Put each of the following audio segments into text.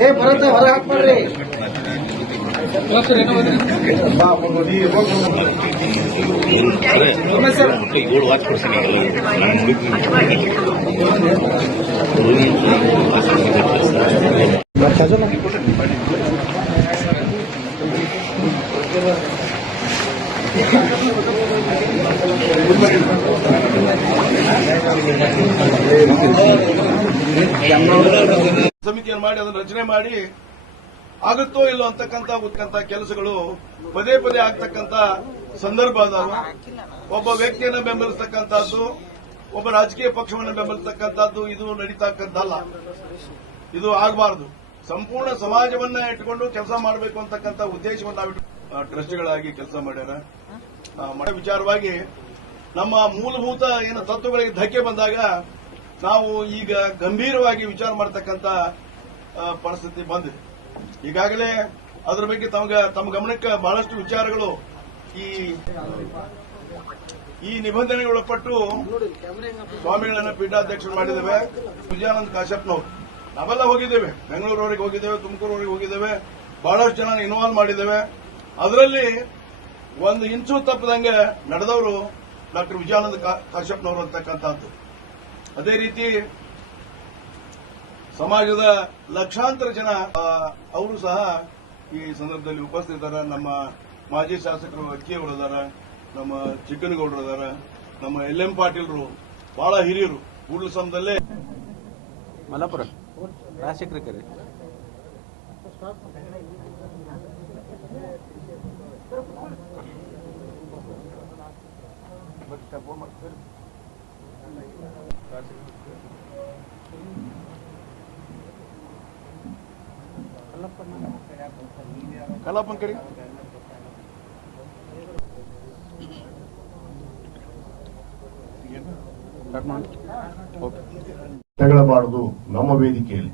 ಏ ಬರತ್ತ ಹೊರ ಹಾಕ್ಬೇಡ್ರಿ ಏಳು ವಾಚ್ ಕೊಡ್ತೀನಿ ಸಮಿತಿಯನ್ನು ಮಾಡಿ, ಅದನ್ನು ರಚನೆ ಮಾಡಿ ಆಗುತ್ತೋ ಇಲ್ಲೋ ಅಂತಕ್ಕಂಥ ಉತ್ಕಂತ ಕೆಲಸಗಳು ಪದೇ ಪದೇ ಆಗ್ತಕ್ಕಂಥ ಸಂದರ್ಭ ಅದಾವ. ಒಬ್ಬ ವ್ಯಕ್ತಿಯನ್ನು ಬೆಂಬಲಿಸ್ತಕ್ಕಂಥದ್ದು, ಒಬ್ಬ ರಾಜಕೀಯ ಪಕ್ಷವನ್ನು ಬೆಂಬಲಿಸ್ತಕ್ಕಂಥದ್ದು ಇದು ನಡೀತಕ್ಕಂಥಲ್ಲ. ಇದು ಆಗಬಾರದು. ಸಂಪೂರ್ಣ ಸಮಾಜವನ್ನ ಇಟ್ಟುಕೊಂಡು ಕೆಲಸ ಮಾಡಬೇಕು ಅಂತಕ್ಕಂಥ ಉದ್ದೇಶವನ್ನು ನಾವು ಟ್ರಸ್ಟ್ಗಳಾಗಿ ಕೆಲಸ ಮಾಡ್ಯಾರ. ಮಾಡೋ ವಿಚಾರವಾಗಿ ನಮ್ಮ ಮೂಲಭೂತ ಏನು ತತ್ವಗಳಿಗೆ ಧಕ್ಕೆ ಬಂದಾಗ ನಾವು ಈಗ ಗಂಭೀರವಾಗಿ ವಿಚಾರ ಮಾಡತಕ್ಕಂಥ ಪರಿಸ್ಥಿತಿ ಬಂದಿದೆ. ಈಗಾಗಲೇ ಅದರ ಬಗ್ಗೆ ತಮಗೆ, ತಮ್ಮ ಗಮನಕ್ಕೆ ಬಹಳಷ್ಟು ವಿಚಾರಗಳು ಈ ಈ ನಿಬಂಧನೆಗೊಳಪಟ್ಟು ಸ್ವಾಮಿಗಳನ್ನ ಪೀಠಾಧ್ಯಕ್ಷರು ಮಾಡಿದ್ದೇವೆ. ವಿಜಯಾನಂದ ಕಾಶ್ಯಪ್ನವರು ನಾವೆಲ್ಲ ಹೋಗಿದ್ದೇವೆ. ಬೆಂಗಳೂರವರೆಗೆ ಹೋಗಿದ್ದೇವೆ, ತುಮಕೂರವರೆಗೆ ಹೋಗಿದ್ದೇವೆ. ಬಹಳಷ್ಟು ಜನ ಇನ್ವಾಲ್ವ್ ಮಾಡಿದ್ದೇವೆ. ಅದರಲ್ಲಿ ಒಂದು ಇಂಚು ತಪ್ಪದಂಗೆ ನಡೆದವರು ಡಾಕ್ಟರ್ ವಿಜಯಾನಂದ ಕಾಶ್ಯಪ್ನವರು ಅಂತಕ್ಕಂಥದ್ದು. ಅದೇ ರೀತಿ ಸಮಾಜದ ಲಕ್ಷಾಂತರ ಜನ ಅವರು ಸಹ ಈ ಸಂದರ್ಭದಲ್ಲಿ ಉಪಸ್ಥಿತರ ನಮ್ಮ ಮಾಜಿ ಶಾಸಕರು ಅಕ್ಕಿ ಅವರದಾರ ನಮ್ಮ ಚಿಕ್ಕನಗೌಡರು ಅದಾರ ನಮ್ಮ ಎಲ್ ಎಂ ಪಾಟೀಲ್ರು ಬಹಳ ಹಿರಿಯರು. ಕೂಡಲ ಸಮಯದಲ್ಲೇ ಮಲಪುರ ರಾಜಶೇಖರ ಕೆರೆ. ತಗೊಳ್ಳಬಾರದು ನಮ್ಮ ವೇದಿಕೆಯಲ್ಲಿ.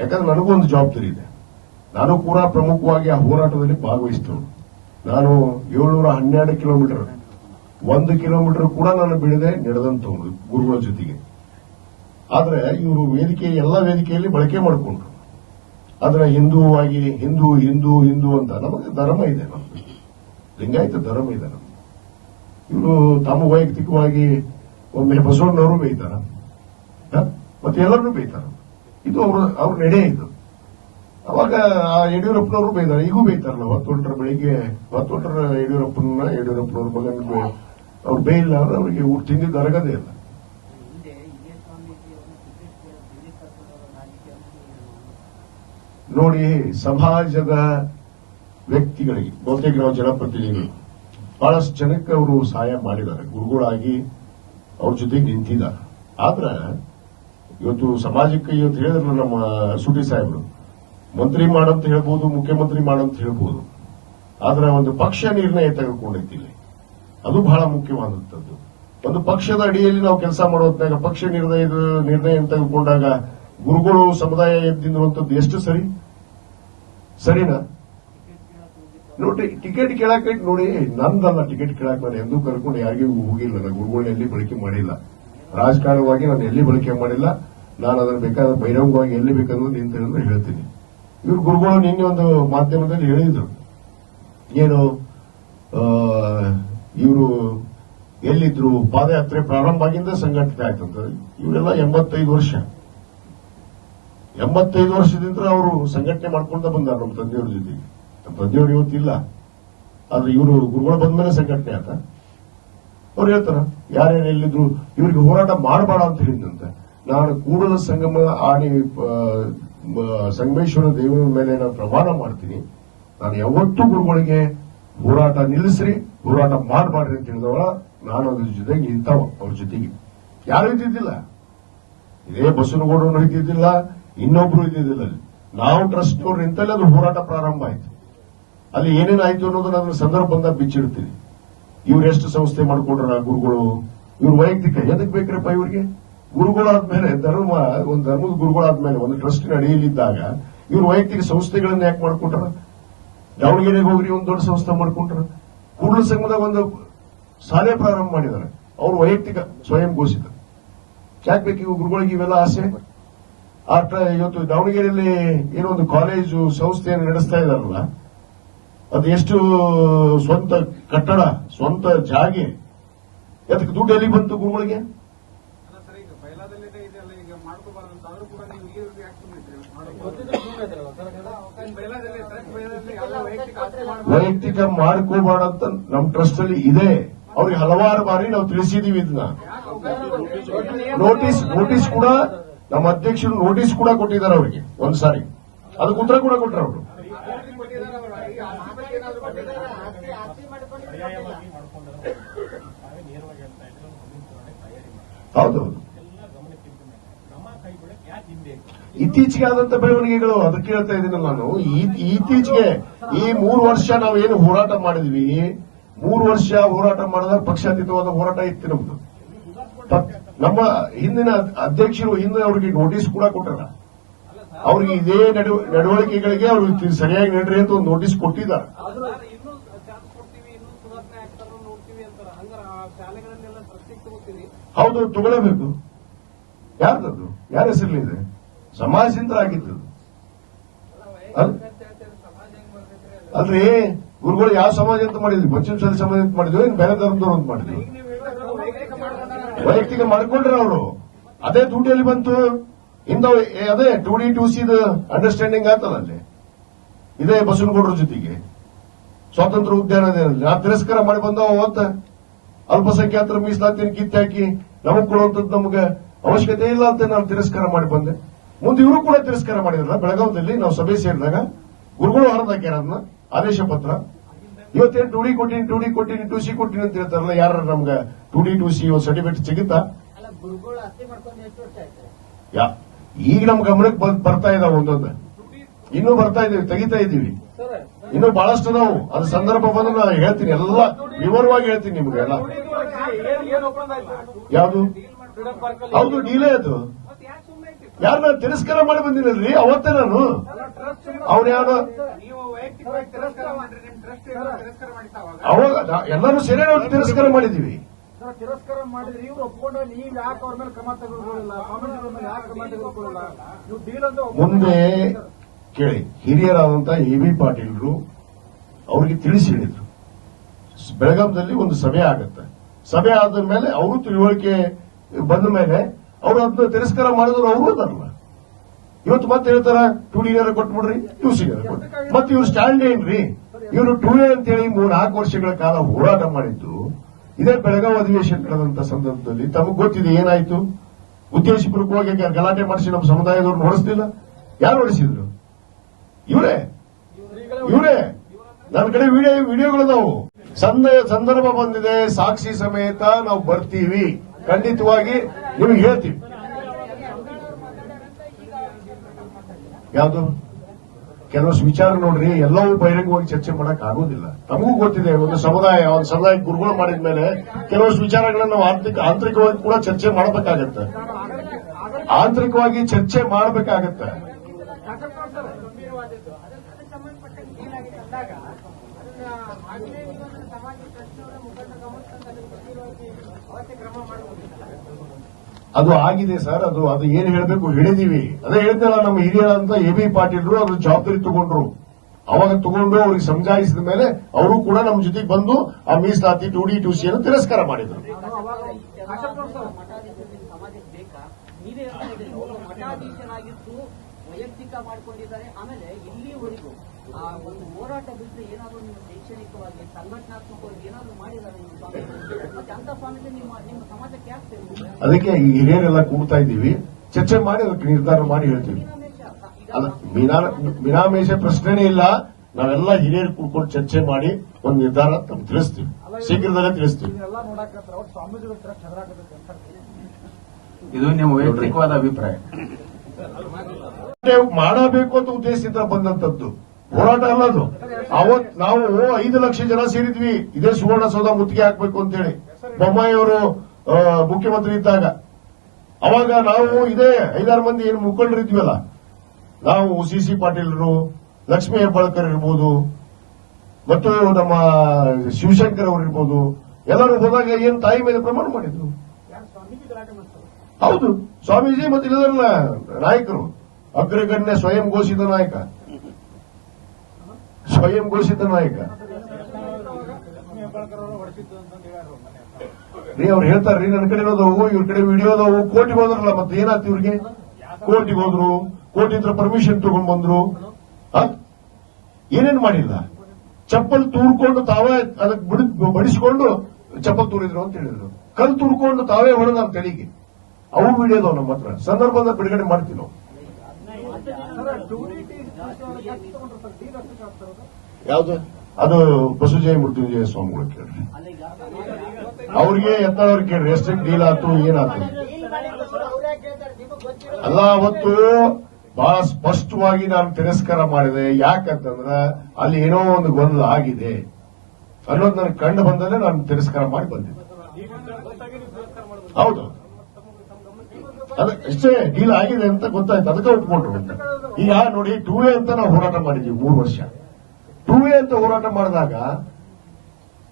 ಯಾಕಂದ್ರೆ ನನಗೂ ಒಂದು ಜವಾಬ್ದಾರಿ ಇದೆ. ನಾನು ಕೂಡ ಪ್ರಮುಖವಾಗಿ ಆ ಹೋರಾಟದಲ್ಲಿ ಭಾಗವಹಿಸ್ತೇನೆ ನಾನು ಏಳ್ನೂರ ಹನ್ನೆರಡು ಕಿಲೋಮೀಟರ್, ಒಂದು ಕಿಲೋಮೀಟರ್ ಕೂಡ ನಾನು ಬಿಡದೆ ನಡೆದಂತವನು ಗುರುಗಳ ಜೊತೆಗೆ. ಆದ್ರೆ ಇವರು ವೇದಿಕೆ, ಎಲ್ಲ ವೇದಿಕೆಯಲ್ಲಿ ಬಳಕೆ ಮಾಡಿಕೊಂಡ್ರು. ಆದ್ರೆ ಹಿಂದೂವಾಗಿ ಹಿಂದೂ ಹಿಂದೂ ಹಿಂದೂ ಅಂತ ನಮಗೆ ಧರ್ಮ ಇದೆ ನಮ್ದು. ಲಿಂಗಾಯತ ಧರ್ಮ ಇದೆ ನಮ್ದು. ಇವರು ತಮ್ಮ ವೈಯಕ್ತಿಕವಾಗಿ ಒಮ್ಮೆ ಬಸವಣ್ಣವರು ಬೈತಾರ. ಹ? ಮತ್ತೆ ಎಲ್ಲರನ್ನೂ ಬೈತಾರ. ಇದು ಅವರು, ಅವ್ರ ನಡೆ ಇದು. ಅವಾಗ ಆ ಯಡಿಯೂರಪ್ಪನವರು ಬೈದಾರೆ. ಈಗೂ ಬೈತಾರಲ್ಲ ಹೊತ್ತೊಂಟ್ರ ಬೆಳಿಗ್ಗೆ ಹೊತ್ತೊಂಟ್ರ ಯಡಿಯೂರಪ್ಪನ, ಯಡಿಯೂರಪ್ಪನವ್ರ ಮಗನ ಅವ್ರು ಬೇಯಿಲ್ಲ ಅಂದ್ರೆ ಅವರಿಗೆ ಊಟ ತಿಂದಿದ್ದು ಅರಗದೇ ಇಲ್ಲ. ನೋಡಿ ಸಮಾಜದ ವ್ಯಕ್ತಿಗಳಿಗೆ, ಬಹುತೇಕ ನಾವು ಜನಪ್ರತಿನಿಧಿಗಳು, ಬಹಳಷ್ಟು ಜನಕ್ಕೆ ಅವರು ಸಹಾಯ ಮಾಡಿದ್ದಾರೆ. ಗುರುಗಳಾಗಿ ಅವ್ರ ಜೊತೆಗೆ ನಿಂತಿದ್ದಾರೆ. ಆದ್ರೆ ಇವತ್ತು ಸಮಾಜಕ್ಕೆ ಇವತ್ತು ಹೇಳಿದ್ರು ನಮ್ಮ ಸುಟಿ ಸಾಹೇಬರು, ಮಂತ್ರಿ ಮಾಡಂತ ಹೇಳ್ಬೋದು, ಮುಖ್ಯಮಂತ್ರಿ ಮಾಡಂತ ಹೇಳ್ಬೋದು. ಆದ್ರೆ ಒಂದು ಪಕ್ಷ ನಿರ್ಣಯ ತೆಗೆದುಕೊಂಡೈತಿ ಅದು ಬಹಳ ಮುಖ್ಯವಾದಂಥದ್ದು. ಒಂದು ಪಕ್ಷದ ಅಡಿಯಲ್ಲಿ ನಾವು ಕೆಲಸ ಮಾಡುವಂತಾಗ ಪಕ್ಷ ನಿರ್ಣಯದ ನಿರ್ಣಯ ತೆಗೆದುಕೊಂಡಾಗ ಗುರುಗಳು ಸಮುದಾಯ ಎದ್ದಿರುವಂತದ್ದು ಎಷ್ಟು ಸರಿ? ಸರಿನಾ? ನೋಡಿ, ಟಿಕೆಟ್ ಕೇಳಕ್ ನೋಡಿ ನಂದಲ್ಲ ಟಿಕೆಟ್ ಕೇಳಕ್ ನಾನು ಎಂದೂ ಕರ್ಕೊಂಡು ಯಾರಿಗೂ ಹೋಗಿಲ್ಲ, ನಾನು ಗುರುಗಳನ್ನ ಎಲ್ಲಿ ಬಳಕೆ ಮಾಡಿಲ್ಲ. ರಾಜಕಾರಣವಾಗಿ ನಾನು ಎಲ್ಲಿ ಬಳಕೆ ಮಾಡಿಲ್ಲ, ನಾನು ಅದನ್ನು ಬೇಕಾದ ಬಹಿರಂಗವಾಗಿ ಎಲ್ಲಿ ಬೇಕಂದ್ರೆ ನಿಂತ ಹೇಳಿದ್ರೆ ಹೇಳ್ತೀನಿ. ಇವ್ರು ಗುರುಗಳು ನಿನ್ನೆ ಒಂದು ಮಾಧ್ಯಮದಲ್ಲಿ ಹೇಳಿದ್ರು. ಏನು ಇವರು ಎಲ್ಲಿದ್ರು, ಪಾದಯಾತ್ರೆ ಪ್ರಾರಂಭ ಆಗಿಂದ ಸಂಘಟನೆ ಆಯ್ತಂತ ಇವರೆಲ್ಲ ಎಂಬತ್ತೈದು ವರ್ಷ. ಎಂಬತ್ತೈದು ವರ್ಷದಿಂದ ಅವರು ಸಂಘಟನೆ ಮಾಡ್ಕೊಂತ ಬಂದಾರ ನಮ್ಮ ತಂದೆಯವ್ರ ಜೊತೆಗೆ ನಮ್ಮ ತಂದೆಯವ್ರು ಇವತ್ತಿಲ್ಲ. ಆದ್ರೆ ಇವರು ಗುರುಗಳು ಬಂದ್ಮೇಲೆ ಸಂಘಟನೆ ಆತ. ಅವ್ರು ಹೇಳ್ತಾರ, ಯಾರ್ಯಾರು ಎಲ್ಲಿದ್ರು ಇವ್ರಿಗೆ ಹೋರಾಟ ಮಾಡಬಾರ ಅಂತ ಹೇಳಿದಂತೆ ನಾನು ಕೂಡಲ ಸಂಗಮ ಆಣಿ ಸಂಗಮೇಶ್ವರ ದೇವರ ಮೇಲೆ ನಾನು ಪ್ರಮಾಣ ಮಾಡ್ತೀನಿ. ನಾನು ಯಾವತ್ತೂ ಗುರುಗಳಿಗೆ ಹೋರಾಟ ನಿಲ್ಲಿಸ್ರಿ, ಹೋರಾಟ ಮಾಡಬಾರ್ರಿ ಅಂತ ಹೇಳಿದವ ನಾನು ಅದ್ರ ಜೊತೆಗೆ ನಿಂತವ, ಅವ್ರ ಜೊತೆಗೆ. ಯಾರು ಇದ್ದಿದ್ದಿಲ್ಲ ಇದೇ ಬಸವನಗೌಡನು ಇದ್ದಿದ್ದಿಲ್ಲ ಇನ್ನೊಬ್ರು ಇದ್ದಿದ್ದಿಲ್ಲ. ಅಲ್ಲಿ ನಾವು ಟ್ರಸ್ಟ್ ಅವ್ರು ನಿಂತಲ್ಲಿ ಅದು ಹೋರಾಟ ಪ್ರಾರಂಭ ಆಯ್ತು. ಅಲ್ಲಿ ಏನೇನಾಯ್ತು ಅನ್ನೋದು ನಾನು ಸಂದರ್ಭ ಬಂದಾಗ ಬಿಚ್ಚಿಡ್ತೀನಿ ಇವ್ರು ಎಷ್ಟು ಸಂಸ್ಥೆ ಮಾಡ್ಕೊಂಡ್ರ ಗುರುಗಳು? ಇವ್ರ ವೈಯಕ್ತಿಕ ಎದಕ್ ಬೇಕ್ರಪ್ಪ ಇವ್ರಿಗೆ? ಗುರುಗಳಾದ್ಮೇಲೆ ಧರ್ಮ, ಒಂದು ಧರ್ಮದ ಗುರುಗಳಾದ್ಮೇಲೆ ಒಂದು ಟ್ರಸ್ಟ್ ಅಡಿಯಲ್ಲಿದ್ದಾಗ ಇವ್ರ ವೈಯಕ್ತಿಕ ಸಂಸ್ಥೆಗಳನ್ನ ಯಾಕೆ ಮಾಡ್ಕೊಂಡ್ರ? ದಾವಣಗೆರೆಗೆ ಹೋಗ್ರಿ, ಒಂದು ದೊಡ್ಡ ಸಂಸ್ಥೆ ಮಾಡ್ಕೊಂಡ್ರ. ಕೂಡಲ ಸಂಘದಾಗ ಒಂದು ಶಾಲೆ ಪ್ರಾರಂಭ ಮಾಡಿದ್ದಾರೆ ಅವ್ರ ವೈಯಕ್ತಿಕ ಸ್ವಯಂ ಘೋಷಿತ ಯಾಕೆ ಬೇಕು ಇವು ಗುರುಗಳಿಗೆ ಇವೆಲ್ಲ ಆಸೆ? ಆ ಟ್ರ- ಇವತ್ತು ದಾವಣಗೆರೆಯಲ್ಲಿ ಏನೋ ಒಂದು ಕಾಲೇಜು ಸಂಸ್ಥೆಯನ್ನು ನಡೆಸ್ತಾ ಇದಾರಲ್ಲ ಅದು ಎಷ್ಟು ಸ್ವಂತ ಕಟ್ಟಡ ಸ್ವಂತ ಜಾಗೆ. ಅದಕ್ಕೆ ದುಡ್ಡು ಎಲ್ಲಿ ಬಂತು ಗುರುಗಳಿಗೆ? ವೈಯಕ್ತಿಕ ಮಾಡ್ಕೋಬಾರ್ದಂತ ನಮ್ ಟ್ರಸ್ಟ್ ಅಲ್ಲಿ ಇದೆ. ಅವ್ರಿಗೆ ಹಲವಾರು ಬಾರಿ ನಾವು ತಿಳಿಸಿದೀವಿ ಇದನ್ನ. ನೋಟಿಸ್ ನೋಟಿಸ್ ಕೂಡ ನಮ್ಮ ಅಧ್ಯಕ್ಷರು ನೋಟಿಸ್ ಕೂಡ ಕೊಟ್ಟಿದ್ದಾರೆ ಅವರಿಗೆ ಒಂದ್ಸಾರಿ ಅದಕ್ಕೆ ಉತ್ತರ ಕೂಡ ಕೊಟ್ಟರು ಅವರು. ಹೌದೌದು ಇತ್ತೀಚೆಗೆ ಆದಂತ ಬೆಳವಣಿಗೆಗಳು, ಅದಕ್ಕೆ ಹೇಳ್ತಾ ಇದ್ದೀನಿ ನಾನು. ಇತ್ತೀಚೆಗೆ ಈ ಮೂರು ವರ್ಷ ನಾವೇನು ಹೋರಾಟ ಮಾಡಿದ್ವಿ, ಮೂರು ವರ್ಷ ಹೋರಾಟ ಮಾಡಿದಾಗ ಪಕ್ಷಾತೀತವಾದ ಹೋರಾಟ ಇತ್ತು ನಮ್ದು. ನಮ್ಮ ಹಿಂದಿನ ಅಧ್ಯಕ್ಷರು ಹಿಂದೆ ಅವ್ರಿಗೆ ನೋಟಿಸ್ ಕೂಡ ಕೊಟ್ಟರ ಅವ್ರಿಗೆ ಇದೇ ನಡವ- ನಡವಳಿಕೆಗಳಿಗೆ ಅವ್ರಿಗೆ ಸರಿಯಾಗಿ ನಡ್ರಿ ಅಂತ ಒಂದು ನೋಟಿಸ್ ಕೊಟ್ಟಿದ್ದಾರೆ. ಹೌದು ತಗೊಳ್ಳೇಬೇಕು. ಯಾರ್ದದ್ದು? ಯಾರ ಹೆಸರಲ್ಲಿದೆ ಸಮಾಜದಿಂದ ಆಗಿದ್ದು ಅಲ್- ಅಲ್ರಿ ಗುರುಗಳು ಯಾವ ಸಮಾಜ ಅಂತ ಮಾಡಿದ್ವಿ ಪಶ್ಚಿಮ ಸಮಾಜ ಅಂತ ಮಾಡಿದ್ವಿ ಬೇರೆ ಧರ್ಮದವ್ರು ಅಂತ ಮಾಡಿದ್ವಿ ವೈಯಕ್ತಿಕ ಮಾಡ್ಕೊಂಡ್ರೆ ಅವರು. ಅದೇ ಡ್ಯೂಟಿಯಲ್ಲಿ ಬಂತು. ಇಂದ ಅದೇ two D two C understanding ಆಗ್ತದಲ್ಲಿ ಇದೇ ಬಸವನಗೌಡರ ಜೊತೆಗೆ. ಸ್ವಾತಂತ್ರ್ಯ ಉದ್ಯಾನದಲ್ಲಿ ನಾ ತಿರಸ್ಕಾರ ಮಾಡಿ ಬಂದವ ಅವತ್ತ. ಅಲ್ಪಸಂಖ್ಯಾತರ ಮೀಸಲಾತಿನ ಕಿತ್ತಾಕಿ ನಮಗ್ ಕೊಡುವಂತದ್ದು ನಮಗೆ ಅವಶ್ಯಕತೆ ಇಲ್ಲ ಅಂತ ನಾನು ತಿರಸ್ಕಾರ ಮಾಡಿ ಬಂದೆ. ಮುಂದೆ ಇವರು ಕೂಡ ತಿರಸ್ಕಾರ ಮಾಡಿದ್ರಲ್ಲ, ಬೆಳಗಾವದಲ್ಲಿ ನಾವು ಸಭೆ ಸೇರಿದಾಗ ಗುರುಗಳು ಹರಿದಾಕ್ಯಾರ ಆದೇಶ ಪತ್ರ ಇವತ್ತೇನು ಟೂಡಿ ಡಿ ಕೊಟ್ಟಿನಿ ಟೂಡಿ ಡಿ ಕೊಟ್ಟಿನಿ ಟು ಸಿ ಕೊಟ್ಟಿನಿ ಅಂತ ಹೇಳ್ತಾರಲ್ಲ ಯಾರು ನಮ್ಗೆ ಟು ಡಿ ಟು ಸಿ ಒಂದು ಸರ್ಟಿಫಿಕೇಟ್ ಸಿಗುತ್ತಾ ಯಾ ಈಗ ನಮ್ ಗಮನಕ್ಕೆ ಬರ್- ಬರ್ತಾ ಇದಾವ ಒಂದೊಂದು. ಇನ್ನೂ ಬರ್ತಾ ಇದೀವಿ ತೆಗಿತಾ ಇದೀವಿ. ಇನ್ನೂ ಬಹಳಷ್ಟು ನಾವು ಅದ್ರ ಸಂದರ್ಭ ಬಂದ್ರೆ ನಾನು ಹೇಳ್ತೀನಿ ಎಲ್ಲ ವಿವರವಾಗಿ ಹೇಳ್ತೀನಿ ನಿಮ್ಗೆ ಎಲ್ಲ. ಯಾವುದು? ಹೌದು ಡೀಲೇ ಅದು. ಯಾರು ನಾನು ತಿರಸ್ಕಾರ ಮಾಡಿ ಬಂದಿನಲ್ರಿ ಅವತ್ತೇ ನಾನು. ಅವ್ನು ಯಾರು? ಅವಾಗ ಎಲ್ಲರೂ ಸೇರಿ ನಾವು ತಿರಸ್ಕಾರ ಮಾಡಿದೀವಿ ತಿರಸ್ಕಾರ ಮಾಡಿದ್ರೆ ಇವ್ರು ಒಪ್ಕೊಂಡು ನೀವ್ ಯಾಕೆ ಅವ್ರ ಮೇಲೆ ಕ್ರಮ ತಗೊಳ್ಕೊಳ್ಳಿಲ್ಲ ಕಾಮೆಂಟ್ಗಳ ಮೇಲೆ ಯಾಕೆ ಕ್ರಮ ತೆಗೆದುಕೊಳ್ಳಿಲ್ಲ? ನೀವು ಡೀಲ್ ಅಂತ ಮುಂದೆ ಕೇಳಿ ಹಿರಿಯರಾದಂತಹ ಎ ಬಿ ಪಾಟೀಲ್ರು ಅವರಿಗೆ ತಿಳಿಸಿ ಹೇಳಿದ್ರು. ಬೆಳಗಾಂದಲ್ಲಿ ಒಂದು ಸಭೆ ಆಗತ್ತೆ. ಸಭೆ ಆದ ಮೇಲೆ ಅವರು ತಿಳುವಳಿಕೆ ಬಂದ ಮೇಲೆ ಅವರು ಅದನ್ನ ತಿರಸ್ಕಾರ ಮಾಡಿದ್ರು ಅವರು ಅದಲ್ಲ. ಇವತ್ತು ಮತ್ತೆ ಹೇಳ್ತಾರ ಟೂ ಡಿ ಕೊಟ್ಬಿಡ್ರಿ ಟೂ ಸಿ ಮತ್ತೆ ಇವ್ರು ಸ್ಟ್ಯಾಂಡ್ ಏನ್ರಿ? ಇವರು ಟೂ ಎ ಅಂತೇಳಿ ಮೂರ್ ನಾಲ್ಕು ವರ್ಷಗಳ ಕಾಲ ಹೋರಾಟ ಮಾಡಿದ್ದು, ಇದೇ ಬೆಳಗಾವಿ ಅಧಿವೇಶನ ಕಳೆದಂತ ಸಂದರ್ಭದಲ್ಲಿ ತಮಗೆ ಗೊತ್ತಿದೆ ಏನಾಯ್ತು? ಉದ್ದೇಶಪೂರ್ವಕವಾಗಿ ಗಲಾಟೆ ಮಾಡಿಸಿ ನಮ್ಮ ಸಮುದಾಯದವ್ರನ್ನ ಹೊಡಿಸ್ಲಿಲ್ಲ. ಯಾರು ಹೊಡಿಸಿದ್ರು? ಇವರೇ? ಇವರೇ? ನನ್ನ ಕಡೆ ವಿಡಿಯೋ, ವಿಡಿಯೋಗಳದಾವು. ಸಂದ, ಸಂದರ್ಭ ಬಂದಿದೆ, ಸಾಕ್ಷಿ ಸಮೇತ ನಾವು ಬರ್ತೀವಿ. ಖಂಡಿತವಾಗಿ ನಿಮಗೆ ಹೇಳ್ತೀವಿ ಯಾವುದು? ಕೆಲವಷ್ಟು ವಿಚಾರ ನೋಡ್ರಿ, ಎಲ್ಲವೂ ಬಹಿರಂಗವಾಗಿ ಚರ್ಚೆ ಮಾಡಕ್ ಆಗೋದಿಲ್ಲ. ನಮಗೂ ಗೊತ್ತಿದೆ, ಒಂದು ಸಮುದಾಯ ಒಂದು ಸಮುದಾಯ ಗುರುಗಳು ಮಾಡಿದ ಮೇಲೆ ಕೆಲವಷ್ಟು ವಿಚಾರಗಳನ್ನ ನಾವು ಆಂತರಿಕ ಆಂತರಿಕವಾಗಿ ಕೂಡ ಚರ್ಚೆ ಮಾಡಬೇಕಾಗತ್ತೆ. ಆಂತರಿಕವಾಗಿ ಚರ್ಚೆ ಮಾಡಬೇಕಾಗತ್ತೆ ಗಂಭೀರವಾದದ್ದು ಅದಕ್ಕೆ ಅದಕ್ಕೆ ಸಂಬಂಧಪಟ್ಟಂಗೆ ಏನಾಗಿದೆ ಅಂದಾಗ ಅದನ್ನ ಆಗಲೇ ನೀವು ಅದನ್ನ ಸಮಾಜ ಟ್ರಸ್ಟ್ನವರ ಮುಖಂಡ ಗಮನಿಸಿದಂತ ಅದಕ್ಕೆ ಗಂಭೀರವಾಗಿ ಅವಶ್ಯ ಕ್ರಮ ಮಾಡಬಹುದು ಅದು ಆಗಿದೆ ಸರ್, ಅದು ಅದು ಏನ್ ಹೇಳಬೇಕು ಹೇಳಿದೀವಿ. ಅದೇ ಹೇಳ್ತಲ್ಲ ನಮ್ಮ ಹಿರಿಯರಾದಂತ ಎ ಬಿ ಪಾಟೀಲ್ರು ಅದ್ರ ಜವಾಬ್ದಾರಿ ತಗೊಂಡ್ರು. ಅವಾಗ ತಗೊಂಡು ಅವ್ರಿಗೆ ಸಮಜಾಯಿಸಿದ ಮೇಲೆ ಅವರು ಕೂಡ ನಮ್ಮ ಜೊತೆಗೆ ಬಂದು ಆ ಮೀಸಲಾತಿ ಟು ಡಿ ಟು ಸಿ ಅನ್ನು ತಿರಸ್ಕಾರ ಮಾಡಿದ್ರು. ವೈಯಕ್ತಿಕ ಮಾಡ್ಕೊಂಡಿದ್ದಾರೆ. ಆಮೇಲೆ ಇಲ್ಲಿವರೆಗೂ ಒಂದು ಹೋರಾಟ ಬಿಟ್ಟರೆ ಏನಾದರೂ ನೀವು ಶೈಕ್ಷಣಿಕವಾಗಿ, ಸಂಘಟನಾತ್ಮಕವಾಗಿ ಏನಾದರೂ ಮಾಡಿದ್ದಾರೆ ನಿಮ್ಮ ಸ್ವಾಮೀಜಿ ಮತ್ತೆ ಅಂತ ಸ್ವಾಮೀಜಿ ನಿಮ್ಮ ನಿಮ್ಮ ಸಮಾಜಕ್ಕೆ ಯಾಕೆ ಸೇರಿದ್ರು ಅದಕ್ಕೆ ಈ ಹಿರಿಯರೆಲ್ಲ ಕೂಡ್ತಾ ಇದ್ದೀವಿ. ಚರ್ಚೆ ಮಾಡಿ ಅದಕ್ಕೆ ನಿರ್ಧಾರ ಮಾಡಿ ಹೇಳ್ತೀವಿ. ರಮೇಶ, ಈಗ ಅಲ್ಲ ಮೀನಾ ಪ್ರಶ್ನೆನೇ ಇಲ್ಲ. ನಾವೆಲ್ಲ ಹಿರಿಯರು ಕೂತ್ಕೊಂಡು ಚರ್ಚೆ ಮಾಡಿ ಒಂದು ನಿರ್ಧಾರ ತಮ್ಗೆ ತಿಳಿಸ್ತೀವಿ. ಶೀಘ್ರದಲ್ಲೇ ತಿಳಿಸ್ತೀವಿ. ಇದು ನಿಮ್ಮ ವೈಯಕ್ತಿಕವಾದ ಅಭಿಪ್ರಾಯ. ಮಾಡಬೇಕು ಅಂತ ಉದ್ದೇಶದಿಂದ ಬಂದಂತದ್ದು ಹೋರಾಟ ಅಲ್ಲ ಅದು ಅವತ್ ನಾವು ಐದು ಲಕ್ಷ ಜನ ಸೇರಿದ್ವಿ. ಇದೇ ಸುವರ್ಣಸೌಧ ಮುತ್ತಿಗೆ ಹಾಕ್ಬೇಕು ಅಂತೇಳಿ. ಬೊಮ್ಮಾಯಿ ಅವರು ಮುಖ್ಯಮಂತ್ರಿ ಇದ್ದಾಗ. ಅವಾಗ ನಾವು ಇದೇ ಐದಾರು ಮಂದಿ ಏನು ಮುಖಂಡರಿದ್ವಲ್ಲ ನಾವು ಸಿ ಸಿ ಪಾಟೀಲ್ರು, ಲಕ್ಷ್ಮೀ ಹೆಬ್ಬಾಳ್ಕರ್ ಇರ್ಬೋದು, ಮತ್ತು ನಮ್ಮ ಶಿವಶಂಕರ್ ಅವರು ಇರ್ಬೋದು. ಎಲ್ಲರೂ ಹೋದಾಗ ಏನ್ ತಾಯಿ ಮೇಲೆ ಪ್ರಮಾಣ ಮಾಡಿದ್ರು. ಹೌದು, ಸ್ವಾಮೀಜಿ ಮತ್ತೆ ಇಲ್ಲದಲ್ಲ ನಾಯಕರು. ಅಗ್ರಗಣ್ಯ ಸ್ವಯಂ ಘೋಷಿತ ನಾಯಕ. ಸ್ವಯಂ ಘೋಷಿತ ನಾಯಕ. ರೀ, ಅವ್ರು ಹೇಳ್ತಾರ್ರಿ ನನ್ನ ಕಡೆ ಇರೋದವು, ಇವ್ರ ಕಡೆ ವಿಡಿಯೋ ಅದಾವು ಕೋರ್ಟಿಗೆ ಹೋದ್ರಲ್ಲ ಮತ್ತೆ ಏನಾಯ್ತು ಇವ್ರಿಗೆ? ಕೋರ್ಟಿಗೆ ಹೋದ್ರು ಕೋರ್ಟ್ ಹತ್ರ ಪರ್ಮಿಷನ್ ತಗೊಂಡ್ ಬಂದ್ರು? ಏನೇನ್ ಮಾಡಿಲ್ಲ? ಚಪ್ಪಲ್ ತೂರ್ಕೊಂಡು ತಾವೇ ಅದಕ್ಕೆ ಬಿಡಿ, ಬಡಿಸ್ಕೊಂಡು ಚಪ್ಪಲ್ ತೂರಿದ್ರು ಅಂತ ಹೇಳಿದ್ರು. ಕಲ್ ತುರ್ಕೊಂಡು ತಾವೇ ಹೊಡೆದ ತಲೆಗೆ. ಅವು ವಿಡಿಯೋದವ್ ನಮ್ಮ ಹತ್ರ ಸಂದರ್ಭದ ಬಿಡುಗಡೆ ಮಾಡ್ತೀವಿ ನಾವು. ಯಾವ್ದು? ಅದು ಬಸವಜಯ ಮೃತ್ಯುಂಜಯ ಸ್ವಾಮಿಗಳು ಕೇಳ್ರಿ. ಅವ್ರಿಗೆ ಎತ್ತವ್ರಿಗೆ ಕೇಳ್ರಿ ಎಷ್ಟೇ ಡೀಲ್ ಆಯ್ತು, ಏನಾಯ್ತು? ಅಲ್ಲ, ಅವತ್ತು ಬಹಳ ಸ್ಪಷ್ಟವಾಗಿ ನಾನು ತಿರಸ್ಕಾರ ಮಾಡಿದೆ. ಯಾಕಂತಂದ್ರ ಅಲ್ಲಿ ಏನೋ ಒಂದು ಗೊಂದಲ ಆಗಿದೆ. ಅನ್ನೋದು ನನಗೆ ಕಂಡು ಬಂದಲ್ಲೇ ನಾನು ತಿರಸ್ಕಾರ ಮಾಡಿ ಬಂದಿದ್ದೆ. ಹೌದು. ಅದ, ಇಷ್ಟೇ ಡೀಲ್ ಆಗಿದೆ ಅಂತ ಗೊತ್ತಾಯ್ತು. ಅದಕ್ಕೆ ಒಪ್ಕೊಂಡ್ರು ಈಗ ನೋಡಿ ಟೂ ಎ ಅಂತ ನಾವು ಹೋರಾಟ ಮಾಡಿದ್ವಿ ಮೂರು ವರ್ಷ. ಟೂ ಎ ಅಂತ ಹೋರಾಟ ಮಾಡಿದಾಗ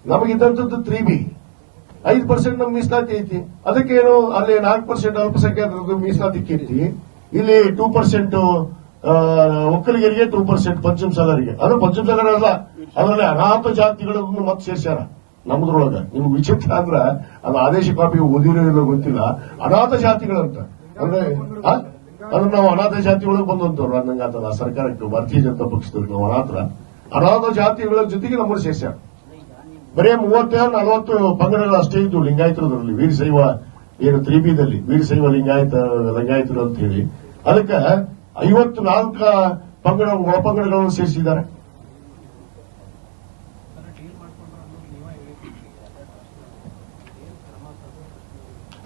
ನಮಗಿದ್ದಂಥದ್ದು ತ್ರೀ ಬಿ ಐದು ಪರ್ಸೆಂಟ್ ನಮ್ಗೆ ಮೀಸಲಾತಿ ಐತಿ. ಅದಕ್ಕೇನು ಅಲ್ಲಿ ನಾಲ್ಕು ಪರ್ಸೆಂಟ್ ಅಲ್ಪಸಂಖ್ಯಾತರದ್ದು ಮೀಸಲಾತಿ ಕೇಳಿ ಇಲ್ಲಿ ಟೂ ಪರ್ಸೆಂಟ್ ಒಕ್ಕಲಿಗರಿಗೆ ಟೂ ಪರ್ಸೆಂಟ್ ಪಂಚಮ ಸಾಲರಿಗೆ ಅದು ಪಂಚಮ ಸಾಲರ ಅಲ್ಲ, ಅದರಲ್ಲಿ ಅನಾಥ ಜಾತಿಗಳನ್ನು ಮತ್ತೆ ಸೇರ್ಸ್ಯಾರ. ನಮ್ದ್ರೊಳಗ ನಿಮ್ಗೆ ವಿಚಿತ್ರ ಅಂದ್ರ, ಅದು ಆದೇಶ ಕಾಪಿ ಓದಿರೋ ಗೊತ್ತಿಲ್ಲ. ಅನಾಥ ಜಾತಿಗಳಂತ. ಅಂದ್ರೆ? ಅಂದ್ರೆ ನಾವು ಅನಾಥ ಜಾತಿ ಒಳಗೆ ಬಂದಂತವ್ರು ಅನ್ನಂಗ ಆತದ ಸರ್ಕಾರಕ್ಕೆ ಭಾರತೀಯ ಜನತಾ ಪಕ್ಷದವ್ರು, ನಾವು ಅನಾಥ. ಅನಾಥ ಜಾತಿಗಳ ಜೊತೆಗೆ ನಮ್ಮನ್ನು ಸೇರ್ಸ್ಯಾರ ಬರೀ ಮೂವತ್ತೇಳು, ನಲವತ್ತು ಪಂಗಡಗಳು ಅಷ್ಟೇ ಇದ್ದು ಲಿಂಗಾಯತರದ್ರಲ್ಲಿ ವೀರಶೈವ ಏನು ತ್ರಿಬಿದಲ್ಲಿ ವೀರಶೈವ ಲಿಂಗಾಯತ, ಲಿಂಗಾಯತರು ಅಂತ ಹೇಳಿ. ಅದಕ್ಕೆ ಐವತ್ತು ನಾಲ್ಕ ಪಂಗಡ ಒಳಪಂಗಡಗಳನ್ನು ಸೇರಿಸಿದ್ದಾರೆ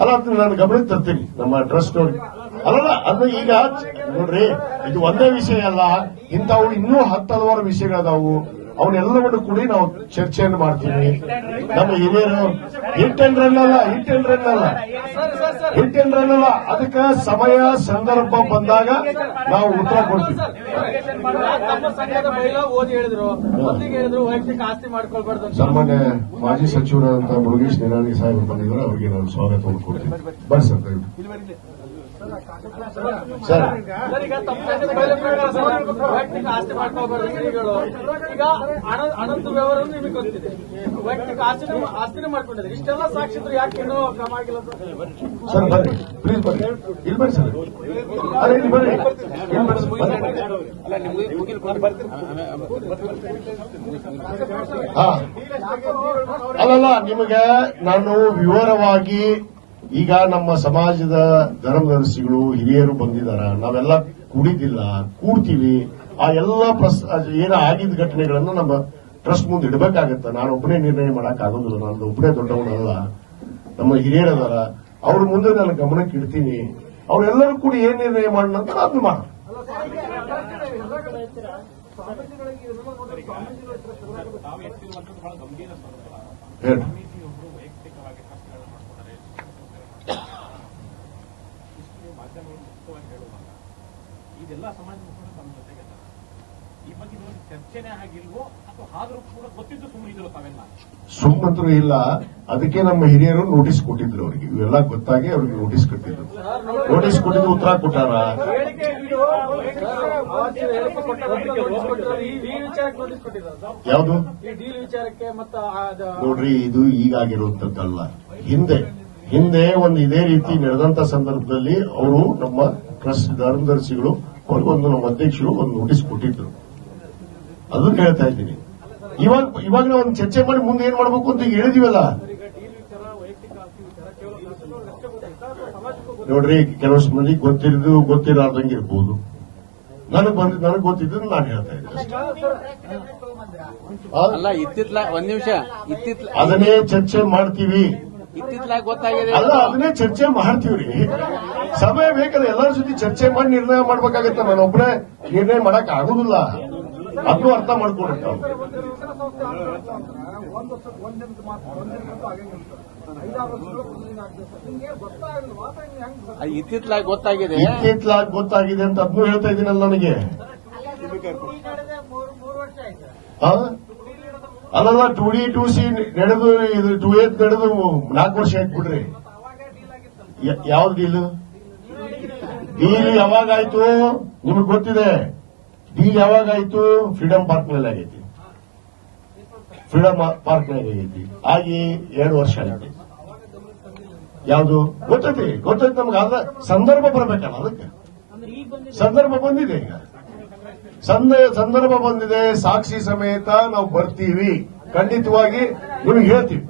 ಅಲ್ಲ ನಾನು ಗಮನಕ್ಕೆ ತರ್ತೀನಿ. ನಮ್ಮ ಟ್ರಸ್ಟ್ ನೋಡಿ. ಅಲ್ಲಲ್ಲ, ಅದು ಈಗ ನೋಡ್ರಿ, ಇದು ಒಂದೇ ವಿಷಯ ಅಲ್ಲ. ಇಂಥವು ಇನ್ನೂ ಹತ್ತು ಹಲವಾರು ವಿಷಯಗಳದಾವು. ಅವನ್ನೆಲ್ಲವನ್ನು ಕೂಡಿ ನಾವು ಚರ್ಚೆಯನ್ನು ಮಾಡ್ತೀವಿ. ನಮ್ಮ ಹಿರಿಯರು ಹಿಟ್ ಅಂಡ್ ರನ್ ಅಲ್ಲ ಹಿಟ್ ಅಂಡ್ ರನ್ ಅಲ್ಲ ಹಿಟ್ ಅಂಡ್ ರನ್ ಅಲ್ಲ ಅದಕ್ಕೆ ಸಮಯ, ಸಂದರ್ಭ ಬಂದಾಗ ನಾವು ಉತ್ತರ ಕೊಡ್ತೀವಿ. ಸಾಮಾನ್ಯ ಮಾಜಿ ಸಚಿವರಾದಂತಹ ಮುರುಗೇಶ್ ನಿರಾಣಿ ಸಾಹೇಬರು ಬಂದಿದ್ದಾರೆ, ಅವರಿಗೆ ನಾನು ಸ್ವಾಗತವನ್ನು ಕೊಡ್ತೀನಿ. ಬರ್ರಿ ಸರ್ ಸರ್. ಈಗ ವೈಯಕ್ತಿಕ ಆಸ್ತಿ ಮಾಡ್ಕೊಳ್ಬಾರ್ದು ಶ್ರೀಗಳು ಈಗ ಹಣ ಹಣದ ವ್ಯವಹಾರ ನಿಮಗೆ ಗೊತ್ತಿದೆ. ವೈಯಕ್ತಿಕ ಆಸ್ತಿನ ಆಸ್ತಿನ ಮಾಡ್ಕೊಂಡಿದ್ರೆ ಇಷ್ಟೆಲ್ಲ ಸಾಕ್ಷಿದ್ರು ಯಾಕೆ ಏನೋ ಕ್ರಮ ಆಗಿಲ್ಲ ಸರ್? ಸರ್ ಬರ್ರಿ. ಪ್ಲೀಸ್ ಬರ್ರಿ. ಇಲ್ಲಿ ಬರ್ರಿ ಸರ್. ಅರೆ ಇಲ್ಲಿ ಬರ್ರಿ. ಇಲ್ಲಿ ಬರ್ರಿ ಬರ್ರಿ. ಹಾ. ಅಲ್ಲಲ್ಲ ನಿಮಗೆ ನಾನು ವಿವರವಾಗಿ ಈಗ ನಮ್ಮ ಸಮಾಜದ ಧರ್ಮದರ್ಶಿಗಳು ಹಿರಿಯರು ಬಂದಿದಾರ, ನಾವೆಲ್ಲ ಕುಡಿದಿಲ್ಲ, ಕೂಡ್ತೀವಿ. ಆ ಎಲ್ಲ ಪ್ರಸ್ ಏನ ಆಗಿದ್ದ ಘಟನೆಗಳನ್ನು ನಮ್ಮ ಟ್ರಸ್ಟ್ ಮುಂದೆ ಇಡಬೇಕಾಗತ್ತೆ. ನಾನು ಒಬ್ಬನೇ ನಿರ್ಣಯ ಮಾಡಕ್ ಆಗೋದಿಲ್ಲ ನಾನು ಒಬ್ಬನೇ ದೊಡ್ಡವನಲ್ಲ ನಮ್ಮ ಹಿರಿಯರದಾರ ಅವ್ರ ಮುಂದೆ ನಾನು ಗಮನಕ್ಕೆ ಇಡ್ತೀನಿ. ಅವರೆಲ್ಲರೂ ಕೂಡಿ ಏನ್ ನಿರ್ಣಯ ಮಾಡೋಣ ಅಂತ ಅದನ್ನ ಮಾಡ ಹೇಳಿ ಇದೆಲ್ಲ ಸಮಾಜ ಮುಖಂಡರು ತಮ್ಮ ಜೊತೆಗೆ ಇದ್ದಾರೆ. ಈ ಬಗ್ಗೆ ಇದೊಂದು ಚರ್ಚೆನೇ ಆಗಿಲ್ವೋ ಅಥವಾ ಆದ್ರೂ ಕೂಡ ಗೊತ್ತಿದ್ದು ಸುಮ್ಮನೆ ಇದ್ರು ತಾವೆಲ್ಲ ಸುಮ್ಮಂತರೂ ಇಲ್ಲ. ಅದಕ್ಕೆ ನಮ್ಮ ಹಿರಿಯರು ನೋಟಿಸ್ ಕೊಟ್ಟಿದ್ರು ಅವರಿಗೆ. ಇವೆಲ್ಲ ಗೊತ್ತಾಗಿ ಅವ್ರಿಗೆ ನೋಟಿಸ್ ಕೊಟ್ಟಿದ್ರು. ನೋಟಿಸ್ ಕೊಟ್ಟಿದ್ರು ಉತ್ತರ ಕೊಟ್ಟಾರ? ಯಾವುದು? ಡೀಲ್ ವಿಚಾರಕ್ಕೆ ಮತ್ತ ಅದು ನೋಡ್ರಿ ಇದು ಈಗಾಗಿರುವಂತದ್ದಲ್ಲ ಹಿಂದೆ ಹಿಂದೆ ಒಂದು ಇದೇ ರೀತಿ ನಡೆದಂತ ಸಂದರ್ಭದಲ್ಲಿ ಅವರು ನಮ್ಮ ಟ್ರಸ್ಟ್ ಧರ್ಮದರ್ಶಿಗಳು ಅವ್ರಿಗೊಂದು ನಮ್ಮ ಅಧ್ಯಕ್ಷರು ಒಂದು ನೋಟಿಸ್ ಕೊಟ್ಟಿದ್ರು. ಅದನ್ನ ಹೇಳ್ತಾ ಇದ್ದೀನಿ. ಇವಾಗ ಇವಾಗ ನಾವು ಒಂದು ಚರ್ಚೆ ಮಾಡಿ ಮುಂದೆ ಏನ್ ಮಾಡ್ಬೇಕು ಅಂತ ಈಗ ಹೇಳಿದೀವಲ್ಲ? ನೋಡ್ರಿ ಕೆಲವಷ್ಟು ಮಂದಿ ಗೊತ್ತಿರೋದು ಗೊತ್ತಿರಾರ್ದಂಗೆ ಇರ್ಬೋದು. ನನಗ್ ಬಂದ ನನಗ್ ಗೊತ್ತಿದ್ದು ನಾನು ಹೇಳ್ತಾ ಇದ್ದೀನಿ. ಅದನ್ನೇ ಚರ್ಚೆ ಮಾಡ್ತೀವಿ. ಅಲ್ಲ ಅದನ್ನೇ ಚರ್ಚೆ ಮಾಡ್ತೀವ್ರಿ. ಸಮಯ ಬೇಕಲ್ಲ ಎಲ್ಲರ ಜೊತೆ ಚರ್ಚೆ ಮಾಡಿ ನಿರ್ಣಯ ಮಾಡ್ಬೇಕಾಗತ್ತೆ. ನಾನೊಬ್ಬನೇ ನಿರ್ಣಯ ಮಾಡಕ್ ಆಗುದಿಲ್ಲ. ಅದನ್ನು ಅರ್ಥ ಮಾಡ್ಕೊಳ್ರಿ ಇತ್ತಿತ್ಲಾಗ್ ಗೊತ್ತಾಗಿದೆ. ಇತ್ತಿತ್ಲಾಗ್ ಗೊತ್ತಾಗಿದೆ ಅಂತ ಅದನ್ನು ಹೇಳ್ತಾ ಇದ್ದೀನಲ್ಲ ನನಗೆ? ಅಲ್ಲಲ್ಲ ಟು ಡಿ ಟು ಸಿ ನಡೆದು ಇದು ಟು ಏತ್ ನಡೆದು ನಾಲ್ಕು ವರ್ಷ ಆಯ್ತು ಬಿಡ್ರಿ. ಯಾವ್ದು ಡೀಲ್ ಡೀಲ್ ಯಾವಾಗಾಯ್ತು ನಿಮ್ಗೆ ಗೊತ್ತಿದೆ. ಡೀಲ್ ಯಾವಾಗಾಯ್ತು ಫ್ರೀಡಂ ಪಾರ್ಕ್ನಲ್ಲಿ ಆಗೈತಿ. ಫ್ರೀಡಂ ಪಾರ್ಕ್ನಲ್ಲಿ ಆಗೈತಿ. ಆಗಿ ಎರಡು ವರ್ಷ ಆಯ್ತು. ಯಾವುದು? ಗೊತ್ತೈತಿ ಗೊತ್ತೈತಿ ನಮ್ಗೆ. ಅದ ಸಂದರ್ಭ ಬರಬೇಕಲ್ಲ ಅದಕ್ಕೆ. ಅಂದ್ರೆ ಈಗ ಸಂದರ್ಭ ಬಂದಿದೆ ಈಗ. ಸಂದ, ಸಂದರ್ಭ ಬಂದಿದೆ. ಸಾಕ್ಷಿ ಸಮೇತ ನಾವು ಬರ್ತೀವಿ. ಖಂಡಿತವಾಗಿ ನಿಮಗೆ ಹೇಳ್ತೀವಿ.